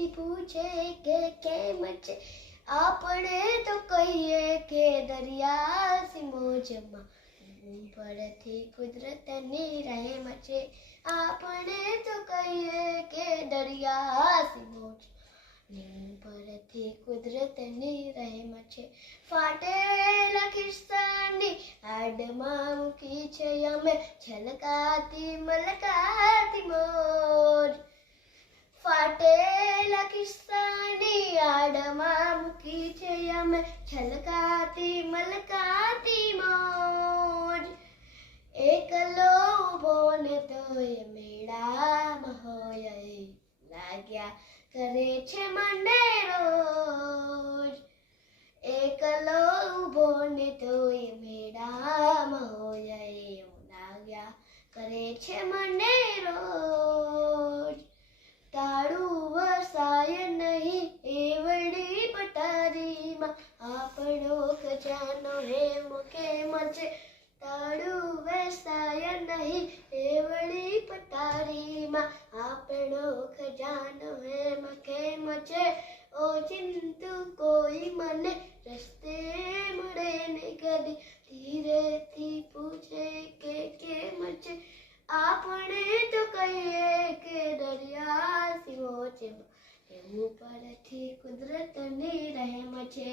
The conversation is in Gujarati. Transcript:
ઉપરથી પૂછે કે કેમ છે, આપણે તો કહીએ કે દરિયા મોજમાં. ઉપરથી કુદરતની રહેમ છે, આપણે તો કહીએ કે દરિયા મોજ. ઉપરથી કુદરતની રહેમ છે, ફાટેલા ખિસ્સાની આડમાં મૂકી છે અમે છલકાતી મલકાતી મોજ. ફાટેલા ખિસ્સાની આડમાં મૂકી છે અમે છલકાતી મલકાતી મોજ. એકલો ઊભો ને તોય મેળામાં હોય લાગ્યા કરે છે મને રોજ. એકલો ઊભો ને તોય મેળામાં હોય એવું લાગ્યા કરે છે મને રોજ. તાળું વસાય નહીં એવડી પટારીમાં, આપણો ખજાનો હેમ કેમ છે. તાળું વસાય નહીં એવડી પટારીમાં, આપણો ખજાનો હેમ કેમ છે. ઓચિંતું કોઈ મને રસ્તે મળે ને કદી, ધીરેથી પૂછે કે કેમ છે, આપણે તો કહીએ કે દરિયા મોજમાં. ઉપરથી કુદરતની રહેમ છે.